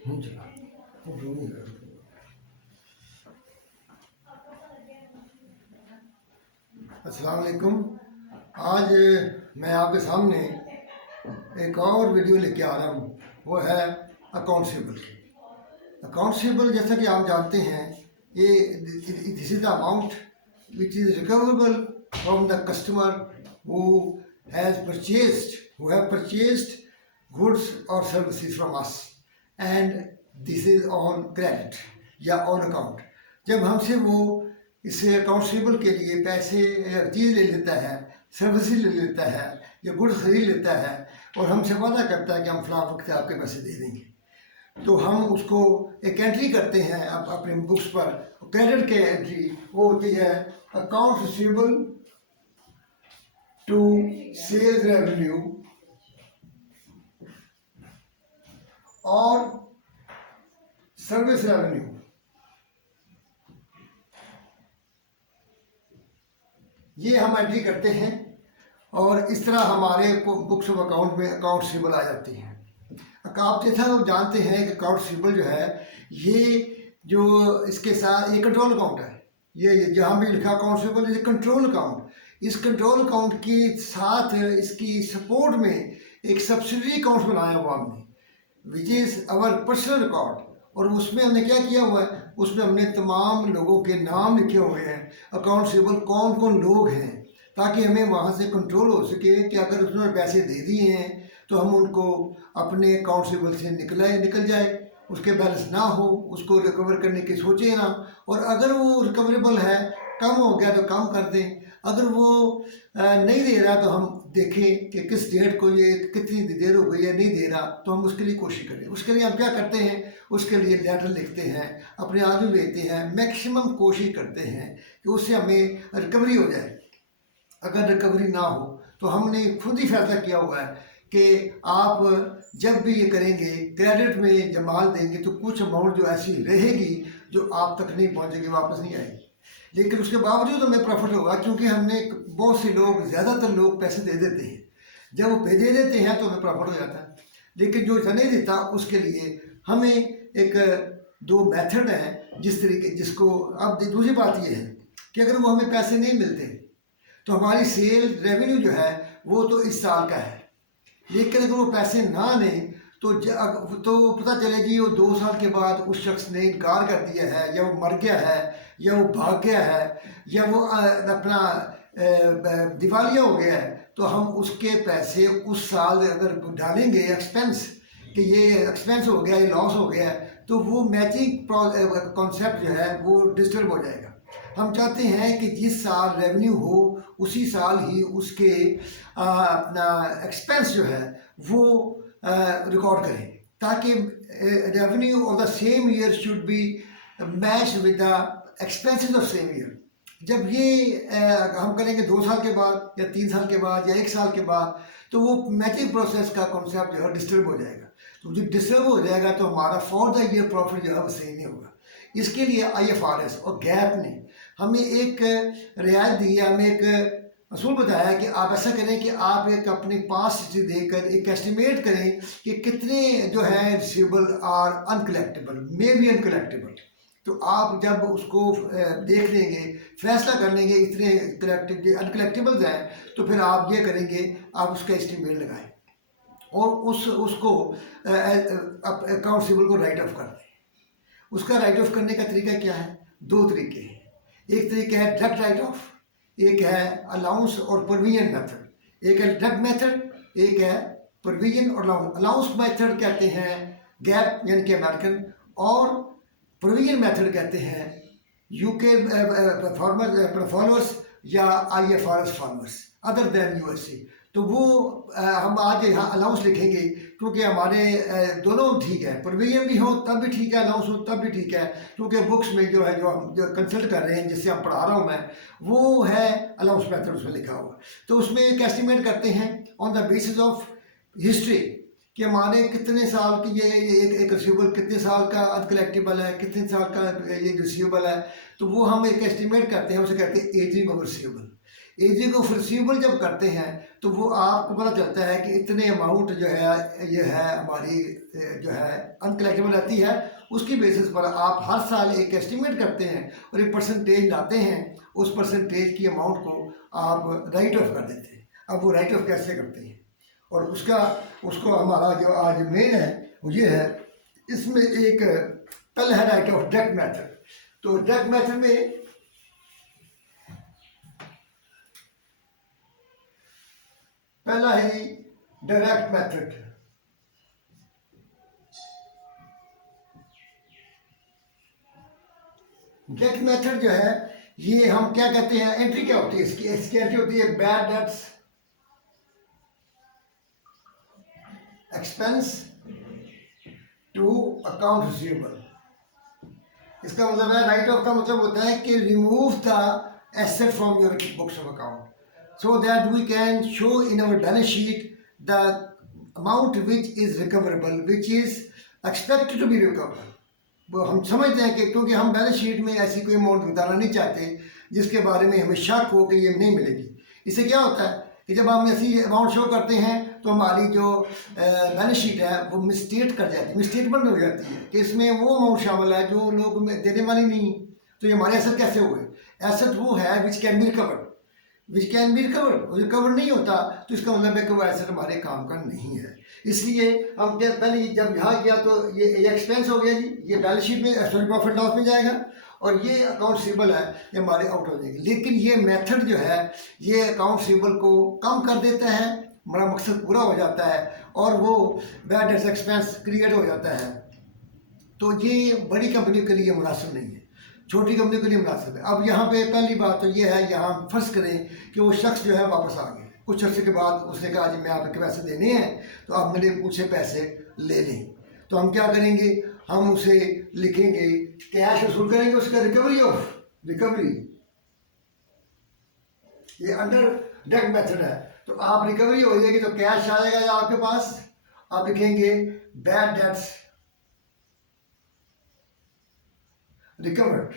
अस्सलाम वालेकुम। आज मैं आपके सामने एक और वीडियो लेके आ रहा हूँ, वो है अकाउंट्सेबल की। अकाउंट्सेबल जैसा कि आप जानते हैं, ये this is the amount which is recoverable from the customer who have purchased goods और services from us, and this is on credit या ऑन अकाउंट। जब हमसे वो इस अकाउंट्सेबल के लिए पैसे या चीज़ ले लेता है, सर्विसेज ले लेता है या गुड्स खरीद लेता है और हमसे वादा करता है कि हम फलां वक्त आपके पैसे दे देंगे, तो हम उसको एक एंट्री करते हैं अपने बुक्स पर। क्रेडिट के एंट्री वो होती है account receivable to sales revenue और सर्विस रेवेन्यू। ये हम एंट्री करते हैं और इस तरह हमारे बुक्स ऑफ अकाउंट में अकाउंट रिसीवेबल आ जाती हैं। आप जैसा जानते हैं कि अकाउंट रिसीवेबल जो है, ये जो इसके साथ ये कंट्रोल अकाउंट है। ये जहाँ भी लिखा account receivable is control account. इस कंट्रोल अकाउंट के साथ इसकी सपोर्ट में एक सब्सिडरी अकाउंट बनाया हुआ हमने, which is our personal record. और उसमें हमने क्या किया हुआ है, उसमें हमने तमाम लोगों के नाम लिखे हुए हैं, अकाउंट रिसीवेबल कौन कौन लोग हैं, ताकि हमें वहाँ से कंट्रोल हो सके कि अगर उन्होंने पैसे दे दिए हैं तो हम उनको अपने अकाउंट रिसीवेबल से निकल जाए, उसके बैलेंस ना हो, उसको रिकवर करने की सोचें ना। और अगर वो रिकवरेबल है, कम हो गया तो कम कर दें, अगर वो नहीं दे रहा तो हम देखें कि किस डेट को ये कितनी देर हो गई है नहीं दे रहा, तो हम उसके लिए कोशिश करें। उसके लिए हम क्या करते हैं, उसके लिए लेटर लिखते हैं, अपने आदमी भेजते हैं, मैक्सिमम कोशिश करते हैं कि उससे हमें रिकवरी हो जाए। अगर रिकवरी ना हो तो हमने खुद ही फैसला किया हुआ है कि आप जब भी ये करेंगे, क्रेडिट में जब माल देंगे तो कुछ अमाउंट जो ऐसी रहेगी जो आप तक नहीं पहुंचेगी, वापस नहीं आएगी, लेकिन उसके बावजूद हमें प्रॉफिट होगा, क्योंकि हमने बहुत से लोग, ज़्यादातर लोग पैसे दे देते हैं। जब वो दे देते हैं तो हमें प्रॉफिट हो जाता है, लेकिन जो ऐसा नहीं देता उसके लिए हमें एक दो मेथड हैं जिसको। अब दूसरी बात ये है कि अगर वो हमें पैसे नहीं मिलते तो हमारी सेल रेवेन्यू जो है वो तो इस साल का है, लेकिन अगर वो पैसे ना लें तो पता चले जी वो 2 साल के बाद उस शख्स ने इनकार कर दिया है, या वो मर गया है, या वो भाग गया है, या वो अपना दिवालिया हो गया है, तो हम उसके पैसे उस साल अगर डालेंगे एक्सपेंस कि ये एक्सपेंस हो गया, ये लॉस हो गया, तो वो मैचिंग कॉन्सेप्ट जो है वो डिस्टर्ब हो जाएगा। हम चाहते हैं कि जिस साल रेवेन्यू हो उसी साल ही उसके अपना एक्सपेंस जो है वो रिकॉर्ड करें, ताकि revenue of the same year should be match with the expenses of same year. जब ये हम करेंगे 2 साल के बाद या 3 साल के बाद या 1 साल के बाद, तो वो मैचिंग प्रोसेस का कॉन्सेप्ट जो है डिस्टर्ब हो जाएगा। तो जब डिस्टर्ब हो जाएगा तो हमारा फॉर द ईयर प्रॉफिट जो है वो सही नहीं होगा। इसके लिए IFRS और गैप ने हमें एक रियायत दी है, हमें एक असूल बताया कि आप ऐसा करें कि आप एक अपनी पास्ट हिस्ट्री देकर एक एस्टिमेट करें कि कितने जो है receivable are uncollectable, may be uncollectable. तो आप जब उसको देख लेंगे, फैसला कर लेंगे इतने अनकलेक्टेबल्स हैं, तो फिर आप ये करेंगे, आप उसका एस्टिमेट लगाएं और उसको अकाउंट रिसीवेबल को राइट ऑफ कर दें। उसका राइट ऑफ करने का तरीका क्या है? 2 तरीके हैं। एक तरीका है डायरेक्ट राइट ऑफ, एक है अलाउंस और प्रोविजन मेथड। एक है डायरेक्ट मेथड, एक है प्रोविजन और अलाउंस। अलाउंस मेथड कहते हैं गैप यानी कि अमेरिकन, और प्रोविजन मेथड कहते हैं UK फॉलोअर्स या IFRS followers other than USA। तो वो हम आज यहाँ अलाउंस लिखेंगे, क्योंकि हमारे दोनों ठीक है, प्रोविजन भी हो तब भी ठीक है, अलाउंस हो तब भी ठीक है, क्योंकि बुक्स में जो है जो हम कंसल्ट कर रहे हैं, जिससे हम पढ़ा रहा हूँ मैं, वो है अलाउंस मेथड उसमें लिखा हुआ। तो उसमें एक एस्टिमेट करते हैं on the basis of history कि हमारे कितने साल की ये एक रिसीवेबल कितने साल का अनकलेक्टेबल है, कितने साल का ये रिसीवेबल है। तो वो हम एक एस्टिमेट करते हैं, उसे कहते हैं एजिंग ऑफ रिसीवेबल। एजी को रिसीवेबल जब करते हैं तो वो आपको पता चलता है कि इतने अमाउंट जो है ये है हमारी जो है अनकलेक्टेबल रहती है। उसकी बेसिस पर आप हर साल एक एस्टिमेट करते हैं और एक परसेंटेज लाते हैं, उस परसेंटेज की अमाउंट को आप राइट ऑफ कर देते हैं। अब वो राइट ऑफ कैसे करते हैं और उसको हमारा जो आज मेन है वो ये है। इसमें एक पहला है राइट ऑफ डायरेक्ट मेथड। तो डायरेक्ट मेथड में पहला है डायरेक्ट मेथड। डायरेक्ट मेथड जो है ये हम क्या कहते हैं, एंट्री क्या होती है इसकी एंट्री होती है bad debts expense to account receivable. इसका मतलब है राइट ऑफ का मतलब होता है कि remove the asset from your books of account so that we can show in our balance sheet the amount which is recoverable, which is expected to be recovered। वो हम समझते हैं कि क्योंकि हम बैलेंस शीट में ऐसी कोई अमाउंट बताना नहीं चाहते जिसके बारे में हमें शक हो कि ये नहीं मिलेगी। इससे क्या होता है कि जब हम ऐसी अमाउंट शो करते हैं तो हमारी जो बैलेंस शीट है वो मिसस्टेट कर जाती है, मिसस्टेटमेंट हो जाती है कि इसमें वो अमाउंट शामिल है जो लोग देने वाली नहीं। तो ये हमारे एसेट कैसे हुए? एसेट वो है which can be recovered, which can be recovered. Recover नहीं होता तो इसका मतलब है कि वो एसेट हमारे काम का नहीं है। इसलिए हम क्या पहले जब यहाँ किया तो ये एक्सपेंस हो गया जी, ये बैलेंस शीट में सॉरी प्रॉफिट लॉस में जाएगा और ये अकाउंट रिसीवेबल है ये हमारे आउट हो जाएगी। लेकिन ये मेथड जो है ये अकाउंट रिसीवेबल को कम कर देता है, हमारा मकसद पूरा हो जाता है और वो बैड डेट्स एक्सपेंस क्रिएट हो जाता है। तो ये बड़ी कंपनी के लिए मुनासिब नहीं है, छोटी कंपनी के लिए मुनासिब है। अब यहाँ पे पहली बात तो ये है, यहाँ फर्ज करें कि वो शख्स जो है वापस आ गया, कुछ अर्से के बाद उसने कहा जी मैं आपके पैसे देने हैं तो आप मेरे मुझसे पैसे ले लें। तो हम क्या करेंगे, हम उसे लिखेंगे कैश वसूल करेंगे उसका रिकवरी ऑफ रिकवरी, ये अंडर डायरेक्ट मेथड है। तो आप रिकवरी हो जाएगी तो कैश आएगा आपके पास, आप लिखेंगे बैड डेट्स रिकवर्ड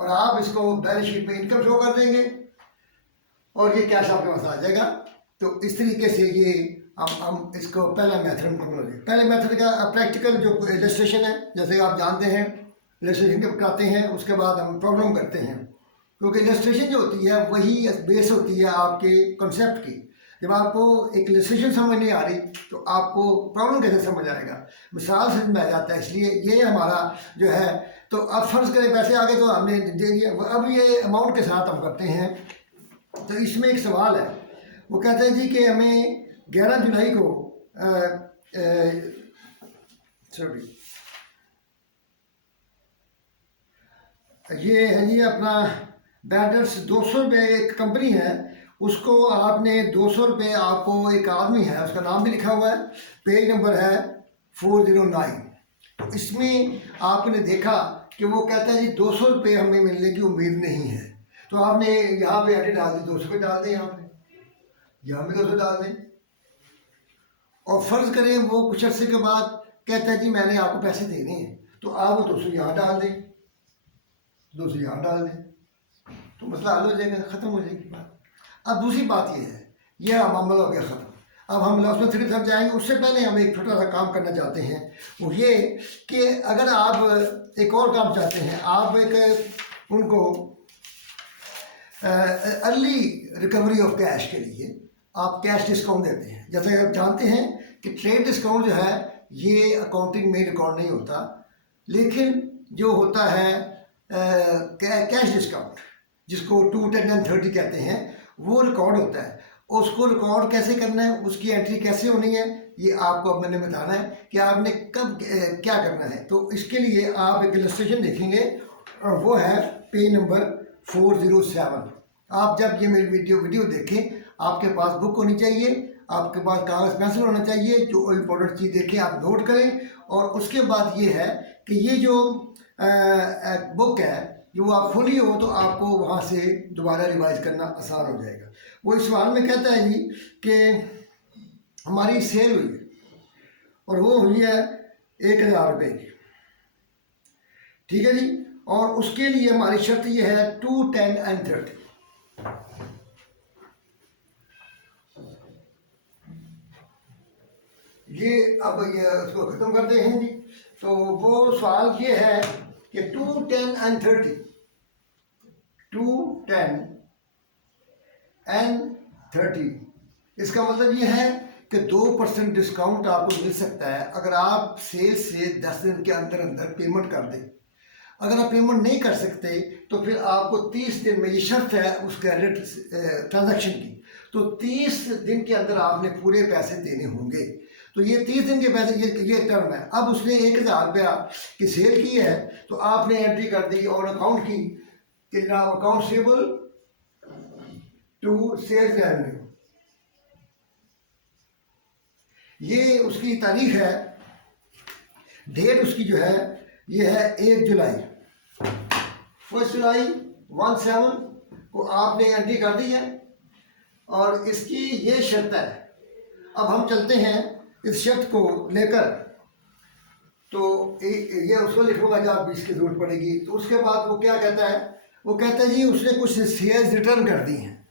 और आप इसको बैलेंस शीट में इनकम शो कर देंगे और ये कैश आपके पास आ जाएगा। तो इस तरीके से ये हम इसको पहला मेथड हम करेंगे। पहले मेथड का प्रैक्टिकल जो इलस्ट्रेशन है, जैसे आप जानते हैं इलस्ट्रेशन जब कराते हैं उसके बाद हम प्रॉब्लम करते हैं, क्योंकि इलस्ट्रेशन जो होती है वही बेस होती है आपके कॉन्सेप्ट की। जब आपको एक इलस्ट्रेशन समझ नहीं आ रही तो आपको प्रॉब्लम कैसे समझ आएगा, मिसाल समझ में आ जाता है। इसलिए ये हमारा जो है, तो अब फर्ज करें पैसे आ गए तो हमने दे दिया, अब ये अमाउंट के साथ हम करते हैं। तो इसमें एक सवाल है, वो कहते हैं जी कि हमें 11 जुलाई को सॉरी ये है जी अपना बैड डेट्स 200 रुपये, एक कंपनी है उसको आपने 200 रुपये, आपको एक आदमी है उसका नाम भी लिखा हुआ है, पेज नंबर है 409। तो इसमें आपने देखा कि वो कहता है जी 200 रुपये हमें मिलने की उम्मीद नहीं है। तो आपने यहाँ पे एडिट डाल दी, 200 रुपये डाल दें, यहाँ भी 200 डाल दें और फ़र्ज़ करें वो कुछ अर्से के बाद कहता है जी मैंने आपको पैसे देने हैं, तो आप वो 200 यहाँ डाल दें, 200 यहाँ डाल दें, तो मसला हल हो जाएगा, ख़त्म हो जाएगी बात। अब दूसरी बात ये है, यह मामला हो गया ख़त्म। अब हम लॉस में थ्री तरफ जाएंगे, उससे पहले हम एक छोटा सा काम करना चाहते हैं, वो ये कि अगर आप एक और काम चाहते हैं, आप एक उनको अर्ली रिकवरी ऑफ कैश के लिए आप कैश डिस्काउंट देते हैं। जैसे आप जानते हैं कि ट्रेड डिस्काउंट जो है ये अकाउंटिंग में रिकॉर्ड नहीं होता, लेकिन जो होता है कैश डिस्काउंट जिसको 2, 10 and 30 कहते हैं, वो रिकॉर्ड होता है। उसको रिकॉर्ड कैसे करना है, उसकी एंट्री कैसे होनी है, ये आपको अब मैंने बताना है कि आपने कब क्या करना है। तो इसके लिए आप एक इलस्ट्रेशन देखेंगे और वो है पेज नंबर 407। आप जब ये मेरी वीडियो देखें, आपके पास बुक होनी चाहिए, आपके पास कागज़ पेंसिल होना चाहिए, जो इम्पोर्टेंट चीज़ देखें आप नोट करें। और उसके बाद ये है कि ये जो बुक है जो आप खुली हो तो आपको वहाँ से दोबारा रिवाइज करना आसान हो जाएगा। वो इस सवाल में कहता है जी कि हमारी सेल हुई और वो हुई है 1000 रुपये की, ठीक है जी, और उसके लिए हमारी शर्त ये है 2, 10 and 30। ये अब ये उसको ख़त्म करते हैं जी। तो वो सवाल ये है कि 2, 10 and 30, 2, 10 and 30, इसका मतलब ये है कि 2% डिस्काउंट आपको मिल सकता है अगर आप सेल से 10 दिन के अंदर अंदर पेमेंट कर दें। अगर आप पेमेंट नहीं कर सकते तो फिर आपको 30 दिन में, ये शर्त है उस क्रेडिट ट्रांजैक्शन की, तो 30 दिन के अंदर आपने पूरे पैसे देने होंगे। तो ये 30 दिन के पैसे, ये टर्म है। अब उसने 1000 रुपया की सेल की है तो आपने एंट्री कर दी और अकाउंट की कि जनाब अकाउंट सेबल टू सेल्स रेवेन्यू, ये उसकी तारीख है, डेट उसकी जो है ये है 1 जुलाई, 1 जुलाई 17 को आपने एंट्री कर दी है और इसकी ये शर्त है। अब हम चलते हैं इस शर्त को लेकर, तो ये उसको लिखूंगा जब इसकी जरूरत पड़ेगी। तो उसके बाद वो क्या कहता है, वो कहता है जी उसने कुछ सेल्स रिटर्न कर दी हैं।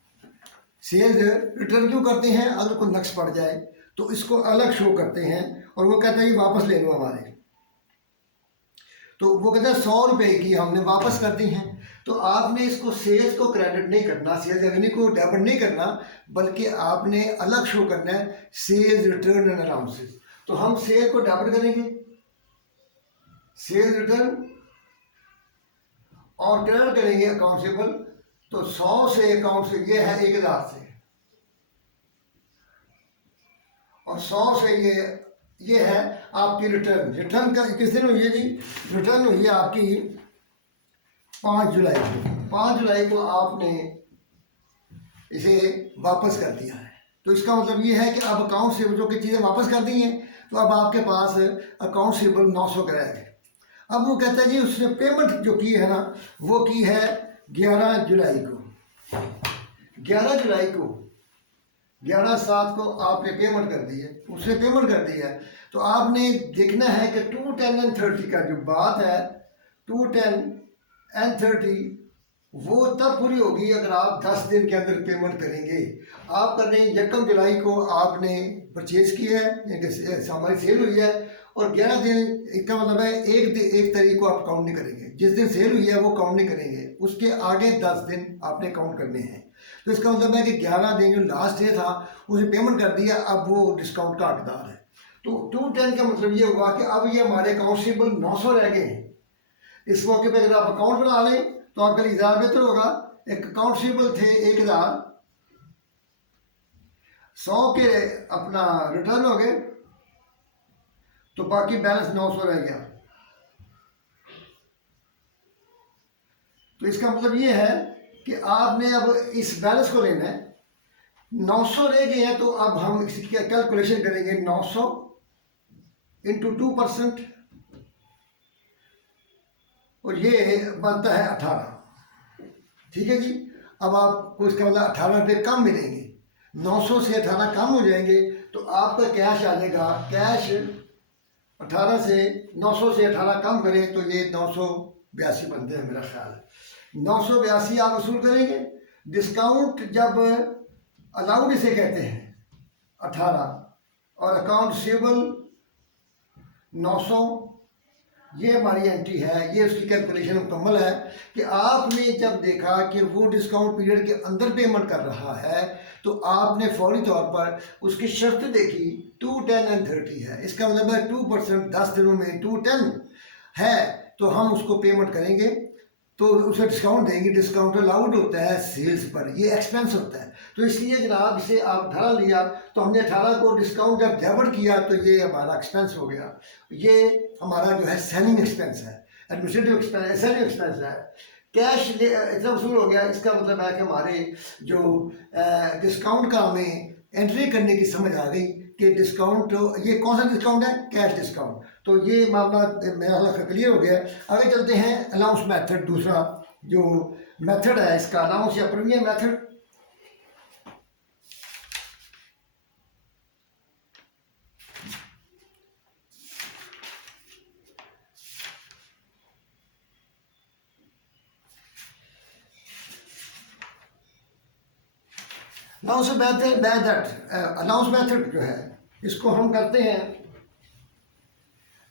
सेल्स रिटर्न क्यों करते हैं, अगर कोई नक्स पड़ जाए तो इसको अलग शो करते हैं और वो कहता है ये वापस ले लो हमारे। तो वो कहता है 100 रुपये की हमने वापस कर दी हैं। तो आपने इसको सेल्स को क्रेडिट नहीं करना, सेल्स रेवेन्यू को डेबिट नहीं करना, बल्कि आपने अलग शो करना है सेल्स रिटर्न एंड अलाउंसेस। तो हम सेल को डेबिट करेंगे, सेल्स रिटर्न, और क्रेडिट करेंगे अकाउंटेबल। तो 100 से अकाउंट से ये है 1000 से, और 100 से ये है आपकी रिटर्न। रिटर्न का किस दिन हुई है जी, रिटर्न हुई है आपकी 5 जुलाई को। 5 जुलाई को आपने इसे वापस कर दिया है। तो इसका मतलब ये है कि अब अकाउंट से जो कि चीज़ें वापस कर दी हैं तो अब आपके पास अकाउंट सेबल 900 का रह गए। अब वो कहता है जी उसने पेमेंट जो की है ना, वो की है 11 जुलाई को। 11 जुलाई को 11/7 को आपने पेमेंट कर दी है, उसने पेमेंट कर दी है। तो आपने देखना है कि 2, 10 and 30 का जो बात है, 2, 10 and 30 वो तब पूरी होगी अगर आप 10 दिन के अंदर पेमेंट करेंगे। आप कर रहे हैं 1 जुलाई को आपने परचेज किया है, यानी हमारी सेल हुई है, और 11 दिन, इसका मतलब है एक तारीख को आप काउंट नहीं करेंगे। जिस दिन सेल हुई है वो काउंट नहीं करेंगे, उसके आगे 10 दिन आपने काउंट करने हैं। तो इसका मतलब है कि 11 दिन जो लास्ट डे था उसे पेमेंट कर दिया, अब वो डिस्काउंट का हकदार है। तो 210 का मतलब ये हुआ कि अब ये हमारे अकाउंटेबल 900 रह गए हैं। इस मौके पे अगर आप अकाउंट बना लें तो आपके लिए ज़्यादा बेहतर होगा। एक अकाउंटेबल थे 1000, 100 के अपना रिटर्न हो गए, तो बाकी बैलेंस 900 रह गया। तो इसका मतलब ये है कि आपने अब इस बैलेंस को लेना है। 900 रह गए हैं तो अब हम इसकी कैलकुलेशन करेंगे। 900 इंटू 2%, और ये बनता है 18। ठीक है जी। अब आपको इसका मतलब 18 रुपये कम मिलेंगे। 900 से 18 कम हो जाएंगे तो आपका कैश आ जाएगा। कैश 18 से 900 से 18 कम करें तो ये 982 बनते हैं मेरा ख्याल है। 982 आप वसूल करेंगे। डिस्काउंट जब अलाउड इसे कहते हैं 18, और अकाउंट सेबल 900, ये हमारी एंट्री है। ये उसकी कैलकुलेशन मुकम्मल है कि आपने जब देखा कि वो डिस्काउंट पीरियड के अंदर पेमेंट कर रहा है तो आपने फौरी तौर पर उसकी शर्त देखी 2, 10 and 30 है। इसका मतलब है 2% 10 दिनों में 210 है तो हम उसको पेमेंट करेंगे, तो उसे डिस्काउंट देंगे। डिस्काउंट अलाउड होता है सेल्स पर, ये एक्सपेंस होता है। तो इसलिए जनाब इसे आप 18 लिया तो हमने 18 को डिस्काउंट जब डेबिट किया तो ये हमारा एक्सपेंस हो गया। ये हमारा जो है सेलिंग एक्सपेंस है, एडमिनिस्ट्रेटिव एक्सपेंस, सेलिंग एक्सपेंस है। कैश इतना वसूल हो गया। इसका मतलब है कि हमारे जो डिस्काउंट का हमें एंट्री करने की समझ आ गई कि डिस्काउंट, ये कौन सा डिस्काउंट है, कैश डिस्काउंट। तो ये मामला मेरा हल्का क्लियर हो गया। आगे चलते हैं अलाउंस मेथड। दूसरा जो मेथड है इसका, अलाउंस या प्रीमियम मेथड। अलाउंस मेथड जो है इसको हम करते हैं।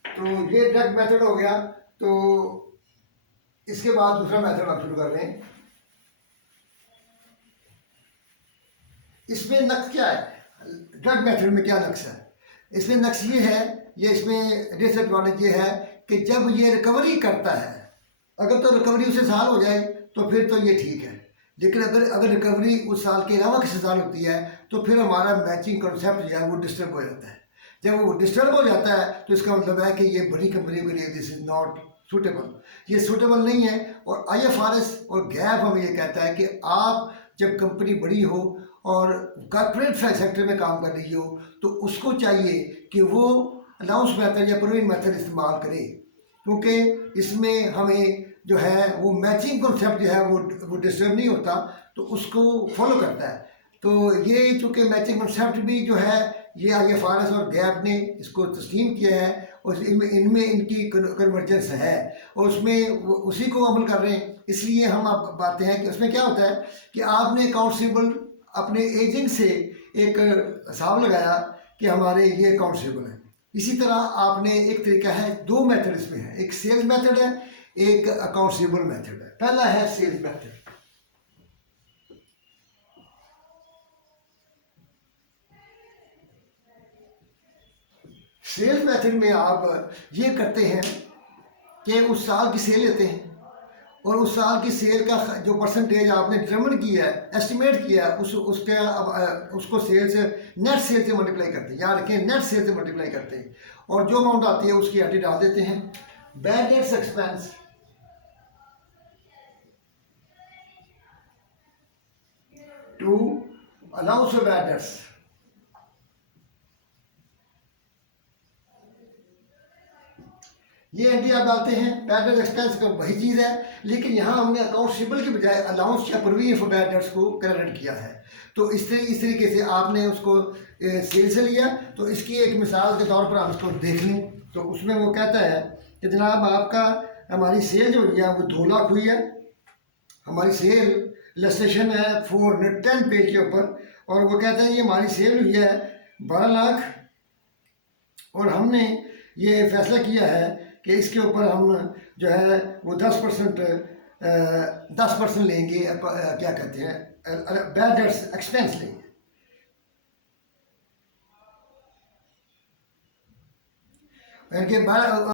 तो ये ड्रग मेथड हो गया। तो इसके बाद दूसरा मेथड आप शुरू कर रहे हैं। इसमें नक्स क्या है, ड्रग मेथड में क्या नक्स है? इसमें नक्स ये है, ये इसमें डिसएडवांटेज ये है कि जब ये रिकवरी करता है, अगर तो रिकवरी उसे साल हो जाए तो फिर तो ये ठीक है, लेकिन अगर अगर रिकवरी उस साल के अलावा किसी साल होती है तो फिर हमारा मैचिंग कॉन्सेप्ट जो है वो डिस्टर्ब हो जाता है। जब वो डिस्टर्ब हो जाता है तो इसका मतलब है कि ये बड़ी कंपनी के लिए दिस इज नॉट सूटेबल, ये सूटेबल नहीं है। और आईएफआरएस और गैप हमें ये कहता है कि आप जब कंपनी बड़ी हो और कॉर्पोरेट सेक्टर में काम कर रही हो तो उसको चाहिए कि वो अनाउंस मेथड या प्रूविंग मेथड इस्तेमाल करे, क्योंकि इसमें हमें जो है वो मैचिंग कॉन्सेप्ट जो है वो डिस्टर्ब नहीं होता, तो उसको फॉलो करता है। तो ये चूँकि मैचिंग कॉन्सेप्ट भी जो है ये आईएफआरएस और गैप ने इसको तस्लीम किया है और इनमें इनकी कन्वर्जेंस है और उसमें उसी को अमल कर रहे हैं। इसलिए हम आप बातें हैं कि उसमें क्या होता है कि आपने अकाउंटेबल अपने एजेंट से एक हिसाब लगाया कि हमारे ये अकाउंटेबल है। इसी तरह आपने एक तरीका है, दो मेथड इसमें है, एक सेल्स मेथड है, एक अकाउंटेबल मेथड है। पहला है सेल्स मेथड। सेल्स मेथड में आप ये करते हैं कि उस साल की सेल लेते हैं और उस साल की सेल का जो परसेंटेज आपने डिटरमिन किया है, एस्टिमेट किया है, उसको सेल से नेट सेल से मल्टीप्लाई करते हैं। याद रखें, नेट सेल से मल्टीप्लाई करते हैं और जो अमाउंट आती है उसकी आटी डाल देते हैं। Bad debts expense to allowance for bad debts, ये एंट्री आप डालते हैं। बैड डेट्स एक्सपेंस का वही चीज़ है, लेकिन यहाँ हमने अकाउंटेबल के बजाय अलाउंस या प्रोविजन फॉर बैड डेट्स को क्रेडिट किया है। तो इस तरीके से आपने उसको सेल से लिया। तो इसकी एक मिसाल के तौर पर आप इसको देख लें। तो उसमें वो कहता है कि जनाब आपका हमारी सेल जो हुई है वो 2 लाख हुई है। हमारी सेल इलस्ट्रेशन है 410 पेज के ऊपर और वो कहता है ये हमारी सेल हुई है 12 लाख और हमने ये फैसला किया है कि इसके ऊपर हम जो है वो 10% लेंगे, क्या कहते हैं, बैड डेट्स एक्सपेंस लेंगे। इनके